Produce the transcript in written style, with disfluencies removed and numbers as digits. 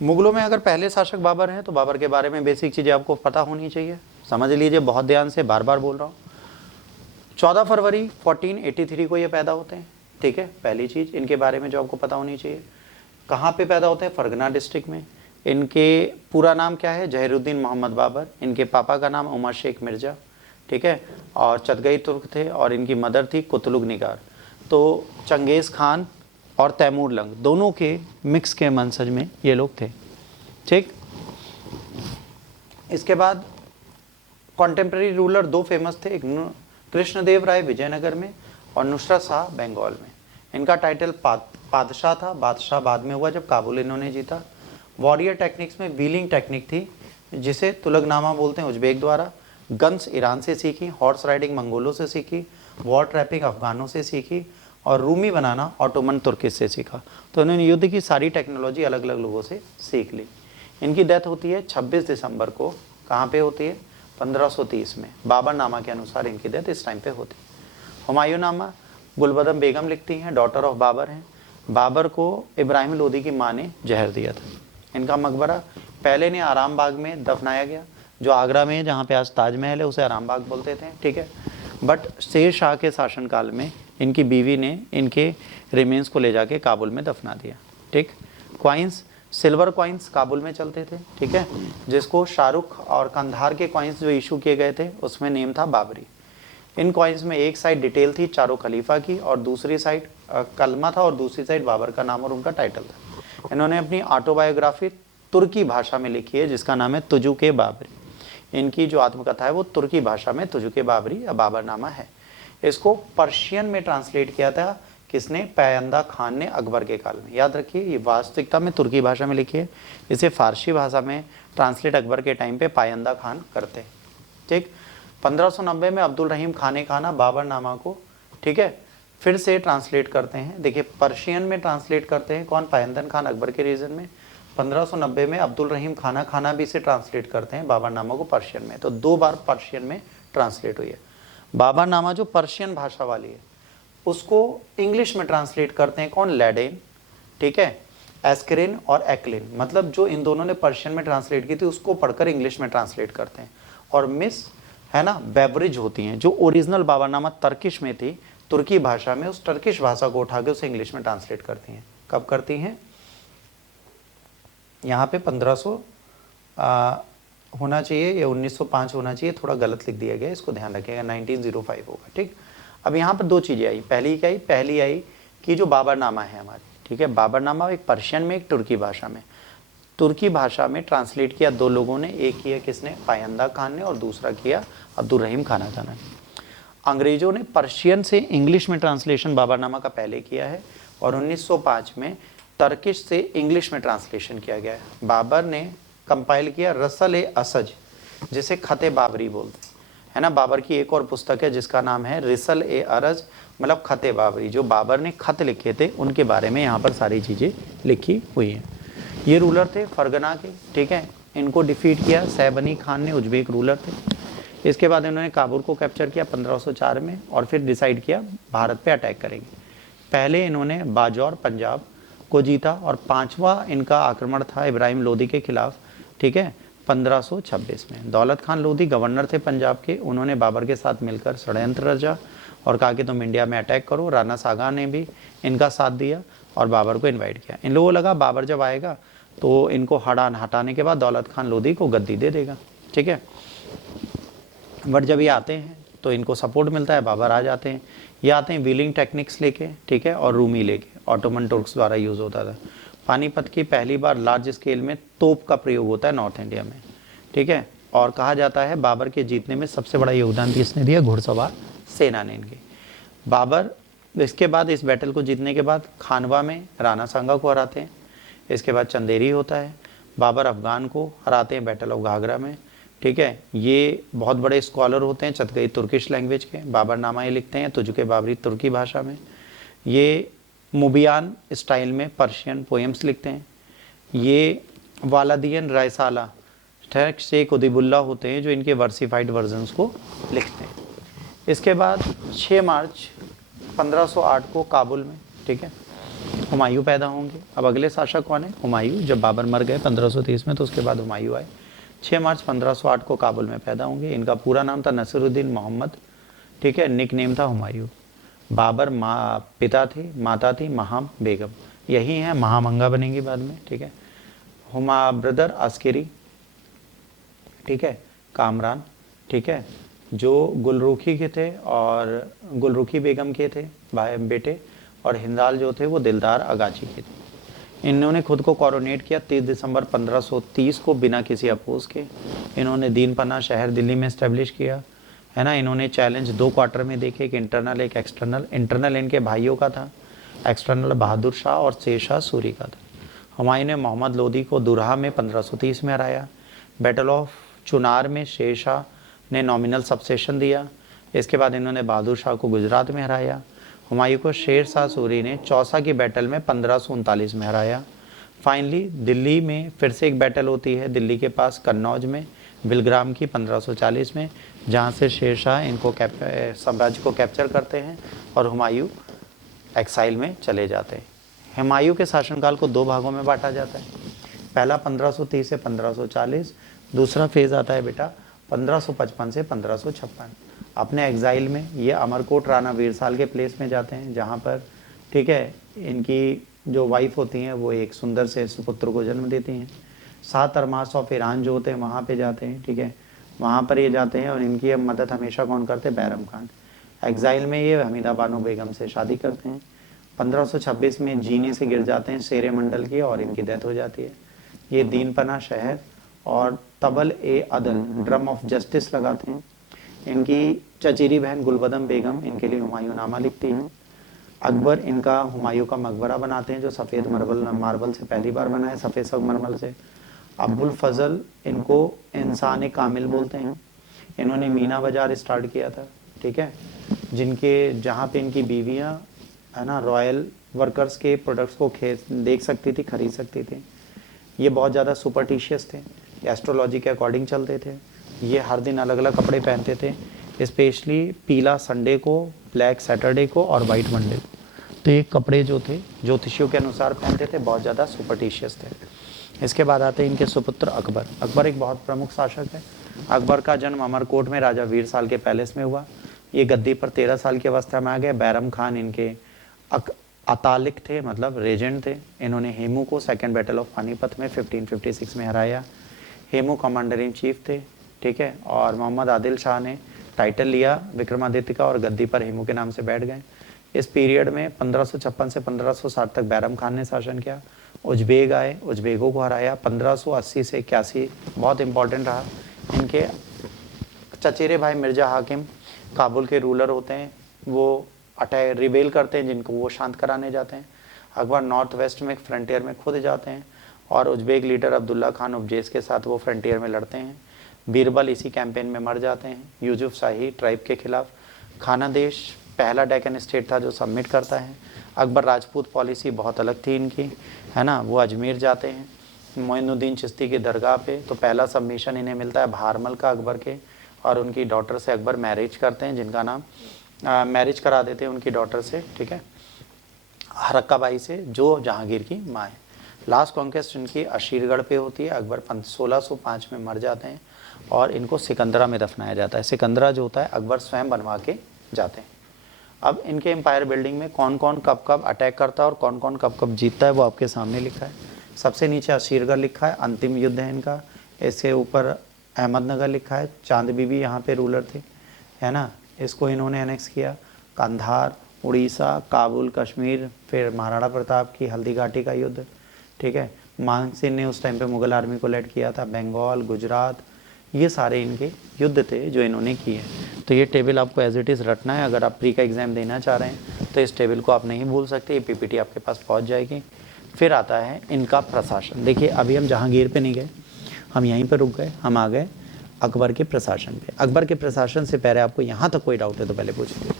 मुगलों में अगर पहले शासक बाबर हैं तो बाबर के बारे में बेसिक चीज़ें आपको पता होनी चाहिए, समझ लीजिए, बहुत ध्यान से, बार बार बोल रहा हूँ। 14 फरवरी 1483 को ये पैदा होते हैं, ठीक है। पहली चीज़ इनके बारे में जो आपको पता होनी चाहिए, कहाँ पे पैदा होते हैं, फरगना डिस्ट्रिक्ट में। इनके पूरा नाम क्या है, जहीरुद्दीन मोहम्मद बाबर। इनके पापा का नाम उमर शेख मिर्ज़ा, ठीक है, और चतगई तुर्क थे, और इनकी मदर थी कुतलुग निगार। तो चंगेज़ खान और तैमूर लंग दोनों के मिक्स के वंशज में ये लोग थे, ठीक। इसके बाद कॉन्टेम्प्रेरी रूलर दो फेमस थे, एक कृष्णदेव राय विजयनगर में और नुसरत शाह बंगाल में। इनका टाइटल पादशाह था, बादशाह बाद में हुआ जब काबुल इन्होंने जीता। वॉरियर टेक्निक्स में व्हीलिंग टेक्निक थी, जिसे तुलगनामा बोलते हैं, उज्बेक द्वारा। गन्स ईरान से सीखी, हॉर्स राइडिंग मंगोलों से सीखी, वॉर ट्रैपिंग अफगानों से सीखी, और रूमी बनाना ऑटोमन तुर्किश से सीखा। तो इन्होंने युद्ध की सारी टेक्नोलॉजी अलग अलग लोगों से सीख ली। इनकी डेथ होती है 26 दिसंबर को, कहाँ पे होती है, 1530 में। बाबर नामा के अनुसार इनकी डेथ इस टाइम पे होती है। हुमायूं नामा गुलबदम बेगम लिखती हैं, डॉटर ऑफ बाबर हैं। बाबर को इब्राहिम लोदी की माँ ने जहर दिया था। इनका मकबरा पहले ने आराम बाग में दफनाया गया, जो आगरा में, जहाँ पे आज ताजमहल है, उसे आराम बाग बोलते थे, ठीक है। बट शेर शाह के शासनकाल में इनकी बीवी ने इनके रिमेन्स को ले जाके काबुल में दफना दिया, ठीक। क्वाइंस, सिल्वर क्वाइंस काबुल में चलते थे, ठीक है, जिसको शाहरुख और कंधार के क्वाइंस जो इशू किए गए थे उसमें नेम था बाबरी। इन क्वाइंस में एक साइड डिटेल थी चारों खलीफा की, और दूसरी साइड कलमा था, और दूसरी साइड बाबर का नाम और उनका टाइटल था। इन्होंने अपनी ऑटोबायोग्राफी तुर्की भाषा में लिखी है, जिसका नाम है तुजुके बाबरी। इनकी जो आत्मकथा है वो तुर्की भाषा में तुजुके बाबरी या बाबरनामा है। इसको पर्शियन में ट्रांसलेट किया था किसने, पायंदा खान ने, अकबर के काल में। याद रखिए, ये वास्तविकता में तुर्की भाषा में लिखी है, इसे फारसी भाषा में ट्रांसलेट अकबर के टाइम पे पायंदा खान करते, ठीक। 1590 में अब्दुल रहीम खाने खाना बाबरनामा को, ठीक है, फिर से ट्रांसलेट करते हैं। देखिए, पर्शियन में ट्रांसलेट करते हैं कौन, पायंदन खान अकबर के रीजन में। 1590 में अब्दुल रहीम खाना भी इसे ट्रांसलेट करते हैं बाबरनामा को पर्शियन में। तो 2 बार पर्शियन में ट्रांसलेट हुई है। बाबरनामा जो पर्शियन भाषा वाली है उसको इंग्लिश में ट्रांसलेट करते हैं कौन, लैडेन, ठीक है, एस्करिन और एक्लिन। मतलब जो इन दोनों ने पर्शियन में ट्रांसलेट की थी उसको पढ़कर इंग्लिश में ट्रांसलेट करते हैं। और मिस है ना बेवरेज होती हैं, जो ओरिजिनल बाबरनामा तर्किश में थी, तुर्की भाषा में, उस टर्किश भाषा को उठा के उसे इंग्लिश में ट्रांसलेट करती हैं। कब करती हैं, यहाँ पे 1500 होना चाहिए या 1905 होना चाहिए, थोड़ा गलत लिख दिया गया, इसको ध्यान रखिएगा, 1905 होगा, ठीक। अब यहाँ पर 2 चीज़ें आई। पहली क्या आई, पहली आई कि जो बाबरनामा है हमारी, ठीक है, बाबरनामा एक पर्शियन में, एक तुर्की भाषा में। तुर्की भाषा में ट्रांसलेट किया 2 लोगों ने, एक किया किसने, पायंदा खान ने, और दूसरा किया अब्दुल रहीम खाना ने। अंग्रेजों ने पर्शियन से इंग्लिश में ट्रांसलेशन बाबरनामा का पहले किया है, और 1905 में तर्किश से इंग्लिश में ट्रांसलेशन किया गया है। बाबर ने कंपाइल किया रसल ए असज, जिसे खते बाबरी बोलते है ना। बाबर की एक और पुस्तक है जिसका नाम है रिसल ए अरज, मतलब खते बाबरी। जो बाबर ने खत लिखे थे उनके बारे में यहाँ पर सारी चीज़ें लिखी हुई हैं। ये रूलर थे फरगना के, ठीक है। इनको डिफीट किया सैबनी खान ने, उज्बेक रूलर थे। इसके बाद इन्होंने काबुल को कैप्चर किया 1504 में, और फिर डिसाइड किया भारत पे अटैक करेंगे। पहले इन्होंने बाजौर पंजाब को जीता, और 5वां इनका आक्रमण था इब्राहिम लोदी के खिलाफ, ठीक है, 1526 में। दौलत खान लोधी गवर्नर थे पंजाब के, उन्होंने बाबर के साथ मिलकर षड्यंत्र रचा और कहा कि तुम इंडिया में अटैक करो। राणा सागा ने भी इनका साथ दिया और बाबर को इनवाइट किया। इन लोगों को लगा बाबर जब आएगा तो इनको हटाने के बाद दौलत खान लोधी को गद्दी दे देगा, ठीक है। बट जब ये आते हैं तो इनको सपोर्ट मिलता है, बाबर आ जाते हैं। ये आते हैं व्हीलिंग टेक्निक्स लेके, ठीक है, और रूमी लेके, ऑटोमन तुर्क्स द्वारा यूज़ होता था। पानीपत की पहली बार लार्ज स्केल में तोप का प्रयोग होता है नॉर्थ इंडिया में, ठीक है। और कहा जाता है बाबर के जीतने में सबसे बड़ा योगदान किसने दिया, घुड़सवार सेना ने इनकी। बाबर इसके बाद, इस बैटल को जीतने के बाद खानवा में राणा सांगा को हराते हैं। इसके बाद चंदेरी होता है, बाबर अफगान को हराते हैं बैटल ऑफ घाघरा में, ठीक है। ये बहुत बड़े स्कॉलर होते हैं चतगई तुर्किश लैंग्वेज के, बाबरनामा ये लिखते हैं तुजुके बाबरी तुर्की भाषा में। ये मुबियान स्टाइल में पर्शियन पोएम्स लिखते हैं। ये वालादियन रायसाला शेख उदिबुल्ला होते हैं जो इनके वर्सिफाइड वर्जन्स को लिखते हैं। इसके बाद 6 मार्च 1508 को काबुल में, ठीक है, हुमायूं पैदा होंगे। अब अगले शासक कौन है? हुमायूं। जब बाबर मर गए 1530 में तो उसके बाद हुमायूं आए। 6 मार्च 1508 को काबुल में पैदा होंगे। इनका पूरा नाम था नसीरुद्दीन मोहम्मद, ठीक है, निक नेम था हुमायूं। बाबर पिता थे, माता थी महाम बेगम, यही है महामंगा बनेंगी बाद में, ठीक है। हुमा ब्रदर अस्करी, ठीक है, कामरान, ठीक है, जो गुलरुखी के थे और गुलरुखी बेगम के थे भाई बेटे, और हिंदाल जो थे वो दिलदार अगाची के थे। इन्होंने खुद को कॉरोनेट किया 30 दिसंबर 1530 को बिना किसी अपोज के। इन्होंने दीन पन्ना शहर दिल्ली में इस्टेब्लिश किया, है ना। इन्होंने चैलेंज 2 क्वार्टर में देखे, एक इंटरनल एक एक्सटर्नल। इंटरनल इनके भाइयों का था, एक्सटर्नल बहादुर शाह और शेर शाह सूरी का था। हुमायूं ने मोहम्मद लोदी को दुरहा में 1530 में हराया। बैटल ऑफ चुनार में शेर शाह ने नॉमिनल सबसेशन दिया। इसके बाद इन्होंने बहादुर शाह को गुजरात में हराया। हुमायूं को शेर शाह सूरी ने चौसा की बैटल में 1539 में हराया। फाइनली दिल्ली में फिर से एक बैटल होती है, दिल्ली के पास कन्नौज में, बिलग्राम की 1540 में, जहाँ से शेर शाह इनको साम्राज्य को कैप्चर करते हैं और हुमायूं एक्साइल में चले जाते हैं। हुमायूं के शासनकाल को 2 भागों में बांटा जाता है। पहला 1530 से 1540, दूसरा फेज आता है बेटा 1555 से 1556। अपने एग्जाइल में ये अमरकोट राणा वीरसाल के प्लेस में जाते हैं, जहाँ पर, ठीक है, इनकी जो वाइफ होती हैं वो एक सुंदर से सुपुत्र को जन्म देती हैं। 7 अरमास ऑफ ईरान जो होते हैं वहाँ पे जाते हैं, ठीक है, वहाँ पर ये जाते हैं और इनकी मदद हमेशा कौन करते हैं? बैरम खान। एग्जाइल में ये हमीदा बानो बेगम से शादी करते हैं। 1526 में जीने से गिर जाते हैं शेरे मंडल की और इनकी डेथ हो जाती है। ये दीन पना शहर और तबल ए अदल ड्रम ऑफ जस्टिस लगाते हैं। इनकी चचेरी बहन गुलबदम बेगम इनके लिए हुमायूं नामा लिखती हैं। अकबर इनका हुमायूं का मकबरा बनाते हैं, जो सफ़ेद मार्बल से पहली बार बना है, सफ़ेद संगमरमर से। अब्बुल फजल इनको इंसान कामिल बोलते हैं। इन्होंने मीना बाजार स्टार्ट किया था, ठीक है, जिनके जहाँ पे इनकी बीवियाँ, है ना, रॉयल वर्कर्स के प्रोडक्ट्स को देख सकती थी, खरीद सकती थी। ये बहुत ज़्यादा सुपरटिशियस थे, एस्ट्रोलॉजी के अकॉर्डिंग चलते थे। ये हर दिन अलग अलग कपड़े पहनते थे, स्पेशली पीला संडे को, ब्लैक सैटरडे को और वाइट मंडे को। तो ये कपड़े जो थे ज्योतिषियों के अनुसार पहनते थे, बहुत ज़्यादा सुपरटिशियस थे। इसके बाद आते हैं इनके सुपुत्र अकबर। अकबर एक बहुत प्रमुख शासक है। अकबर का जन्म अमरकोट में राजा वीरसाल के पैलेस में हुआ। ये गद्दी पर 13 साल की अवस्था में आ गए। बैरम खान इनके अतालिक थे, मतलब रेजेंट थे। इन्होंने हेमू को सेकेंड बैटल ऑफ पानीपत में 1556 में हराया। हेमू कमांडर इन चीफ थे, ठीक है, और मोहम्मद आदिल शाह ने टाइटल लिया विक्रमादित्य का और गद्दी पर हेमू के नाम से बैठ गए। इस पीरियड में 1556 से 1560 तक बैरम खान ने शासन किया। उज्बेग आए, उज्बेगों को हराया। 1580 से 81 बहुत इंपॉर्टेंट रहा। इनके चचेरे भाई मिर्जा हाकिम काबुल के रूलर होते हैं, वो अटैक रिबेल करते हैं, जिनको वो शांत कराने जाते हैं। अकबर नॉर्थ वेस्ट में फ्रंटियर में खुद जाते हैं और उज्बेक लीडर अब्दुल्ला खान उपजेज के साथ वो फ्रंटियर में लड़ते हैं। बीरबल इसी कैंपेन में मर जाते हैं यूसुफ शाही ट्राइब के खिलाफ। खानादेश पहला डेक्कन स्टेट था जो सबमिट करता है। अकबर राजपूत पॉलिसी बहुत अलग थी इनकी, है ना। वो अजमेर जाते हैं मोइनुद्दीन चिश्ती की दरगाह पे, तो पहला सबमिशन इन्हें मिलता है भारमल का अकबर के, और उनकी डॉटर से अकबर मैरिज करते हैं, जिनका नाम मैरिज करा देते हैं उनकी डॉटर से, ठीक है, हरक्का बाई से, जो जहांगीर की माँ है। लास्ट कॉन्क्वेस्ट इनकी अशीरगढ़ पे होती है। अकबर 1605 में मर जाते हैं और इनको सिकंदरा में दफनाया जाता है। सिकंदरा जो होता है अकबर स्वयं बनवा के जाते हैं। अब इनके एम्पायर बिल्डिंग में कौन कौन कब कब अटैक करता है और कौन कौन कब कब जीतता है वो आपके सामने लिखा है। सबसे नीचे अशीरगढ़ लिखा है, अंतिम युद्ध है इनका। इसके ऊपर अहमदनगर लिखा है, चांद बीबी यहाँ पे रूलर थे, है ना। इसको इन्होंने एनेक्स किया। कंधार, उड़ीसा, काबुल, कश्मीर, फिर महाराणा प्रताप की हल्दी घाटी का युद्ध, ठीक है। मान सिंह ने उस टाइम पे मुगल आर्मी को लेड किया था। बंगाल, गुजरात, ये सारे इनके युद्ध थे जो इन्होंने किए। तो ये टेबल आपको एज इट इज़ रटना है। अगर आप प्री का एग्ज़ाम देना चाह रहे हैं तो इस टेबल को आप नहीं भूल सकते। ये पीपीटी आपके पास पहुंच जाएगी। फिर आता है इनका प्रशासन। देखिए अभी हम जहांगीर पे नहीं गए, हम यहीं पर रुक गए, हम आ गए अकबर के प्रशासन पे। अकबर के प्रशासन से पहले आपको यहाँ तक कोई डाउट है तो पहले पूछिए।